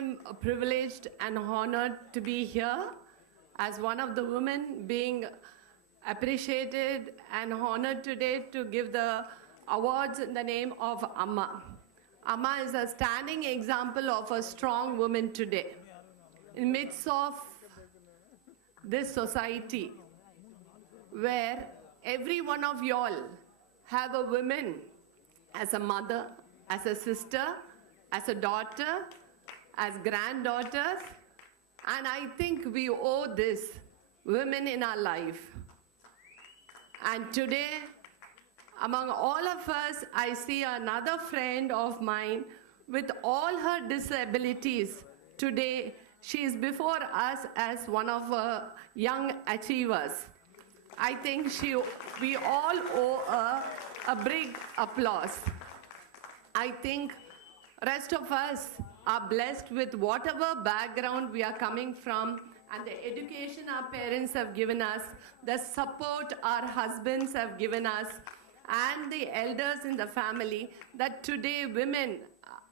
am privileged and honored to be here as one of the women being appreciated and honored today to give the awards in the name of Amma. Amma is a standing example of a strong woman today. In midst of this society where every one of y'all have a woman as a mother, as a sister, as a daughter, as granddaughters, and I think we owe this women in our life. And today, among all of us, I see another friend of mine with all her disabilities. Today, she is before us as one of our young achievers. I think we all owe her a big applause. I think rest of us are blessed with whatever background we are coming from and the education our parents have given us, the support our husbands have given us, and the elders in the family, that today women,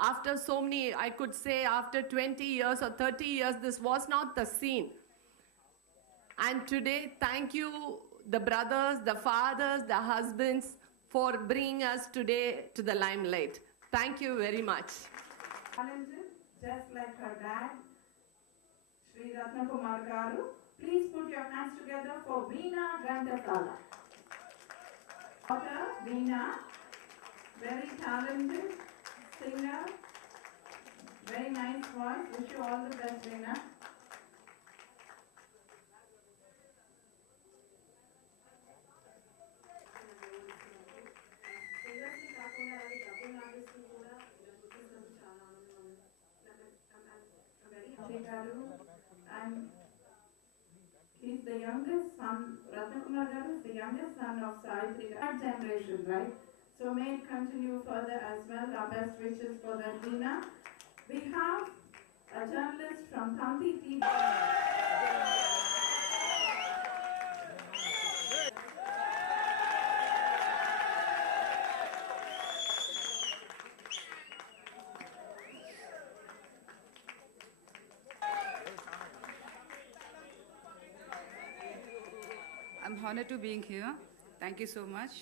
after so many, I could say after 20 years or 30 years, this was not the scene. And today, thank you, the brothers, the fathers, the husbands, for bringing us today to the limelight. Thank you very much. Just like her dad, Sri Ratnakumar Garu. Please put your hands together for Veena Grantathala. Daughter Veena, very talented singer, very nice voice. Wish you all the best, Veena. And he's the youngest son, Ratnakumar Garu is the youngest son of Savitri, third generation, right? So may it continue further as well. Our best wishes for that, Veena. We have a journalist from Thampi TV. I'm honored to being here. Thank you so much.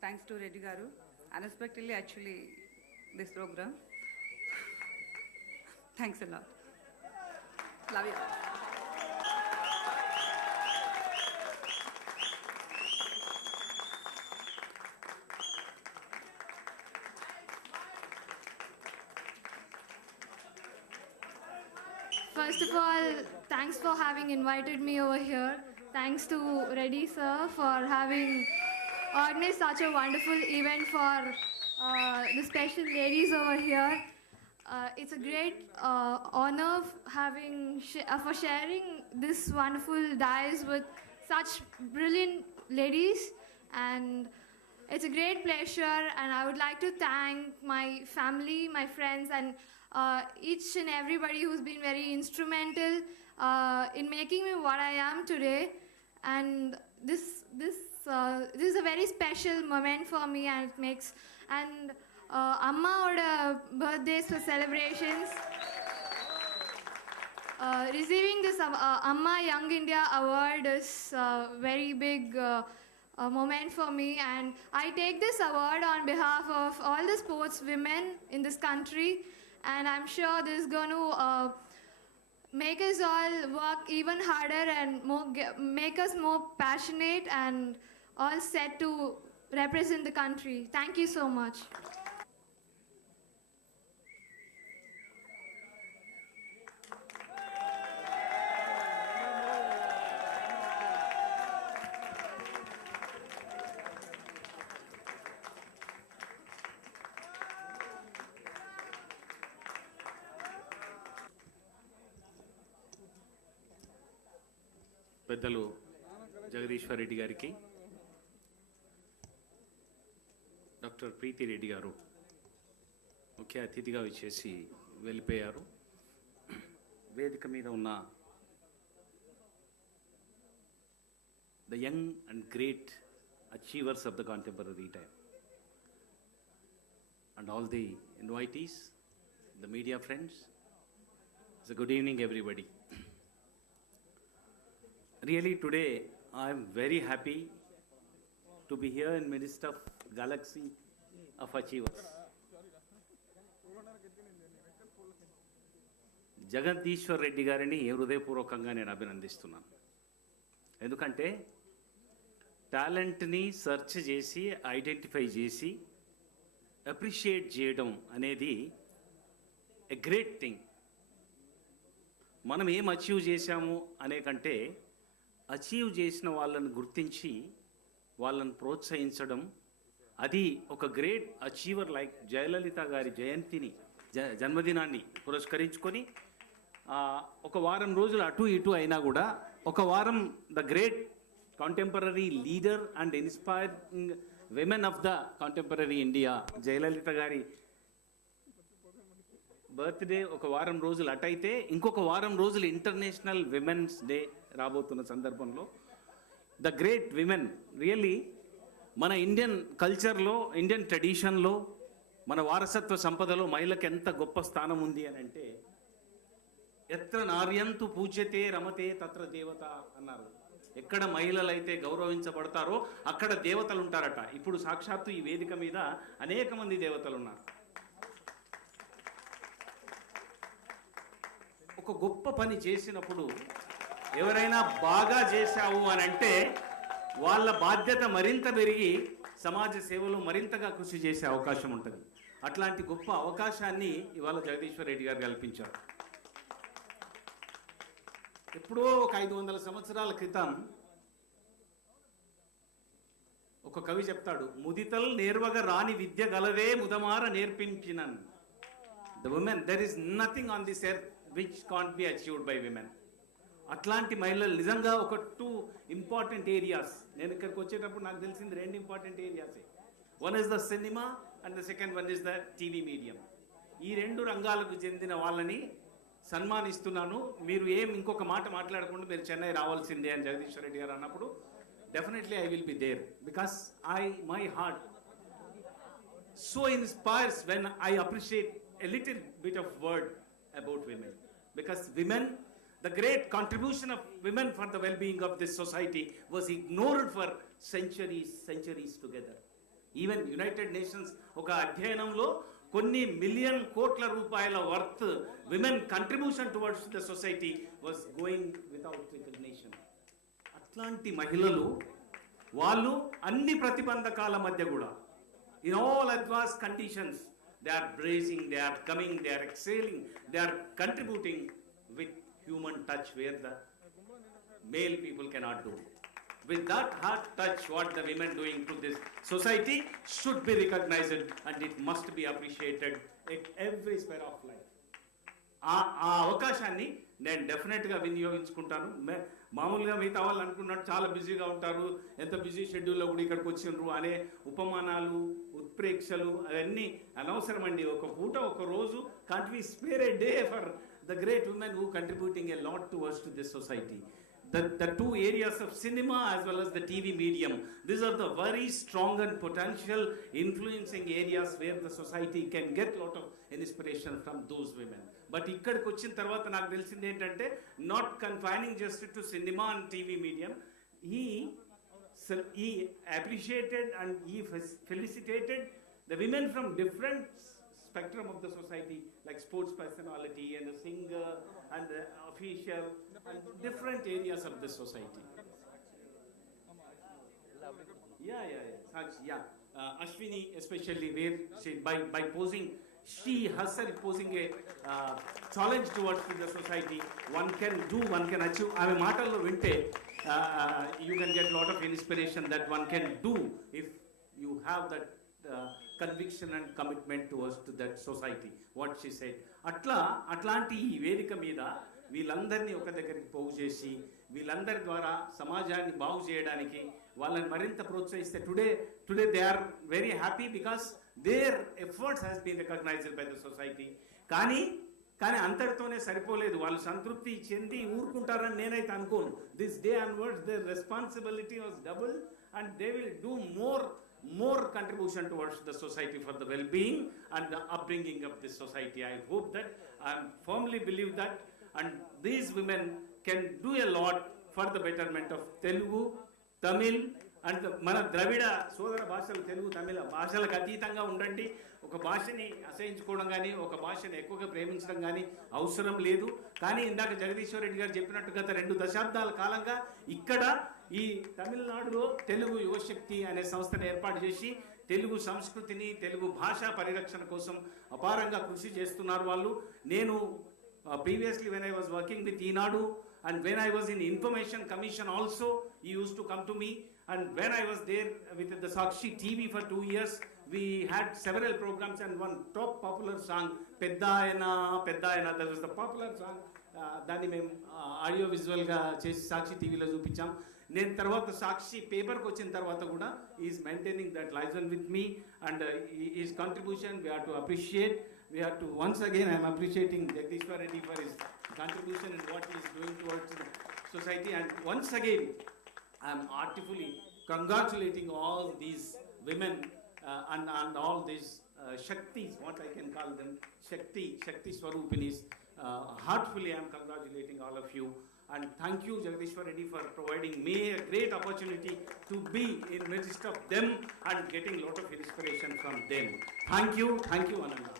Thanks to Reddy Garu. Unexpectedly, actually, this program. Thanks a lot. Love you. First of all, thanks for having invited me over here. Thanks to Reddy sir for having organized such a wonderful event for the special ladies over here. It's a great honor for sharing this wonderful dais with such brilliant ladies, and it's a great pleasure, and I would like to thank my family, my friends, and each and everybody who's been very instrumental in making me what I am today. And this is a very special moment for me, and it makes, and Amma birthdays for celebrations. Receiving this Amma Young India Award is a very big moment for me, and I take this award on behalf of all the sports women in this country, and I'm sure this is going to make us all work even harder and make us more passionate and all set to represent the country. Thank you so much. పెద్దలు జగదీశ్వర్ రెడ్డి గారికి, డాక్టర్ ప్రీతి రెడ్డి గారు ముఖ్య అతిథిగా వచ్చేసి వెళ్ళిపోయారు. వేదిక మీద ఉన్న the young and great achievers of the contemporary time and all the invitees, the media friends, So good evening, everybody. Really, today I am very happy to be here in midst of galaxy of achievers. Jagadishwar రెడ్డి గారిని హృదయపూర్వకంగా నేను అభినందిస్తున్నాను. ఎందుకంటే టాలెంట్ని సెర్చ్ చేసి ఐడెంటిఫై చేసి అప్రిషియేట్ చేయడం అనేది ఎ గ్రేట్ థింగ్. మనం ఏం అచీవ్ చేశాము అనే కంటే అచీవ్ చేసిన వాళ్ళని గుర్తించి వాళ్ళని ప్రోత్సహించడం, అది ఒక గ్రేట్ అచీవర్ లైక్ జయలలిత గారి జయంతిని జన్మదినాన్ని పురస్కరించుకొని ఒక వారం రోజులు అటు ఇటు అయినా కూడా ఒక వారం the great contemporary leader and inspiring women of the contemporary India Jayalalithaa గారి బర్త్డే ఒక వారం రోజులు అటైతే ఇంకొక వారం రోజులు ఇంటర్నేషనల్ విమెన్స్ డే రాబోతున్న సందర్భంలో ద గ్రేట్ విమెన్ రియల్లీ మన ఇండియన్ కల్చర్లో, ఇండియన్ ట్రెడిషన్లో, మన వారసత్వ సంపదలో మహిళకి ఎంత గొప్ప స్థానం ఉంది అని అంటే, ఎత్ర నార్యంతు పూజ్యతే రమతే తత్ర దేవత అన్నారు. ఎక్కడ మహిళలైతే గౌరవించబడతారో అక్కడ దేవతలు ఉంటారట. ఇప్పుడు సాక్షాత్తు ఈ వేదిక మీద అనేక మంది దేవతలు ఉన్నారు. ఒక గొప్ప పని చేసినప్పుడు ఎవరైనా బాగా చేశావు అని అంటే వాళ్ళ బాధ్యత మరింత పెరిగి సమాజ సేవలో మరింతగా కృషి చేసే అవకాశం ఉంటుంది. అట్లాంటి గొప్ప అవకాశాన్ని ఇవాళ జగదీశ్వర్ రెడ్డి గారు కల్పించారు. ఎప్పుడో ఒక 500 సంవత్సరాల క్రితం ఒక కవి చెప్తాడు, ముదితల్ నేర్వగ రాని విద్య గలదే ముదమార నేర్పించినన్. The women, there is nothing on this earth which can't be achieved by women. అట్లాంటి మహిళలు నిజంగా ఒక 2 ఇంపార్టెంట్ ఏరియాస్, నేను ఇక్కడికి వచ్చేటప్పుడు నాకు తెలిసింది 2 ఇంపార్టెంట్ ఏరియాసే. One is the cinema and the second one is the TV medium. ఈ 2 రంగాలకు చెందిన వాళ్ళని సన్మానిస్తున్నాను. మీరు ఇంకొక మాట మాట్లాడకుండా మీరు చెన్నై రావాల్సిందే అని జగదీశ్వర్ రెడ్డి గారు అన్నప్పుడు definitely I will be there, because my heart so inspires when I appreciate a little bit of word about women. Because women, the great contribution of women for the well-being of this society was ignored for centuries together. Even United Nations oka adhyayanamlo konni million kotla rupayala worth women contribution towards the society was going without recognition. Atlanti mahilalu vallu anni pratibandhakala madhya kuda in all adverse conditions they are bracing, they are coming, they are excelling, they are contributing with human touch where the male people cannot do. With that heart touch, what the women doing to this society should be recognized and it must be appreciated at every sphere of life. ఆ అవకాశాన్ని నేను డెఫినెట్గా వినియోగించుకుంటాను. మామూలుగా మిగతా వాళ్ళు అనుకున్నట్టు చాలా బిజీగా ఉంటారు, ఎంత బిజీ షెడ్యూల్లో కూడా ఇక్కడికి వచ్చిండ్రు అనే ఉపమానాలు, ఉత్ప్రేక్షలు అవన్నీ అనవసరం అండి. ఒక పూట ఒక రోజు can't we spare a day for the great women who contributing a lot towards to this society. The 2 areas of cinema as well as the TV medium, these are the very strong and potential influencing areas where the society can get lot of inspiration from those women. But ikkadiki vachin tarvata నాకు తెలిసింది ఏంటంటే, not confining just to cinema and TV medium, he appreciated and he felicitated the women from different spectrum of the society, like sports personality and a singer and the official and different areas of the society. Ashwini especially, where she by posing, she herself posing a challenge towards the society. One can do, one can achieve. Ame maatallo vinte you can get lot of inspiration that one can do if you have that conviction and commitment towards to that society, what she said. అట్లాంటి ఈ వేదిక మీద వీళ్ళందరినీ ఒక దగ్గరికి పోగు చేసి వీళ్ళందరి ద్వారా సమాజాన్ని బాగు చేయడానికి వాళ్ళని మరింత ప్రోత్సహిస్తే today they are very happy because their efforts has been recognised by the society. కానీ అంతటితోనే సరిపోలేదు, వాళ్ళు సంతృప్తి చెంది ఊరుకుంటారని నేనైతే అనుకోను. This day onwards their responsibility was double and they will do more contribution towards the society for the well-being and the upbringing of this society. I hope that, I firmly believe that and these women can do a lot for the betterment of Telugu, Tamil and మన ద్రవిడ సోదర భాషలు తెలుగు తమిళ భాషలకు అతీతంగా ఉండండి. ఒక భాషని అసహించుకోవడం కానీ ఒక భాషని ఎక్కువగా ప్రేమించడం కానీ అవసరం లేదు. కానీ ఇందాక జగదీశ్వర్ రెడ్డి గారు చెప్పినట్టు గత 2 దశాబ్దాల కాలంగా ఇక్కడ ఈ తమిళనాడులో తెలుగు యువశక్తి అనే సంస్థను ఏర్పాటు చేసి తెలుగు సంస్కృతిని తెలుగు భాషా పరిరక్షణ కోసం అపారంగా కృషి చేస్తున్నారు వాళ్ళు. నేను previously when I was working with Eenadu and when I was in Information Commission also, he used to come to me, and when I was there with the Sakshi TV for 2 years, we had several programs and one top popular song, Peddayana, Peddayana, that was the popular song. దాన్ని మేము ఆడియో విజువల్గా చేసి సాక్షి టీవీలో చూపించాం. నేను తర్వాత సాక్షి పేపర్కి వచ్చిన తర్వాత కూడా is maintaining that liaison with me and is contribution we have to appreciate. We have to, once again, I am appreciating Jagdishwar Reddy for his contribution and what he is doing towards the society. And once again, I am artfully congratulating all these women and all these Shaktis, what I can call them, Shakti Swarupinis. Heartfully, I am congratulating all of you. And thank you, Jagdishwar Reddy, for providing me a great opportunity to be in midst of them and getting a lot of inspiration from them. Thank you, Ananda.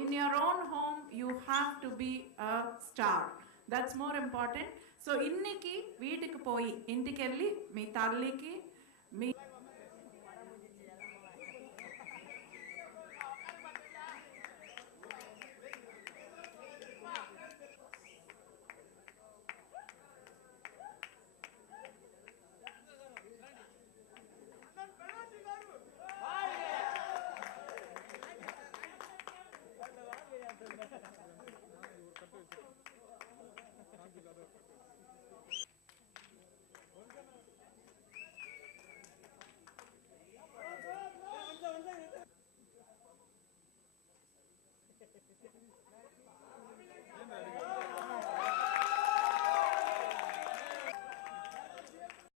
In your own home, you have to be a star. That's more important. So, inniki, veetiki poi, intiki velli, mee talliki, mee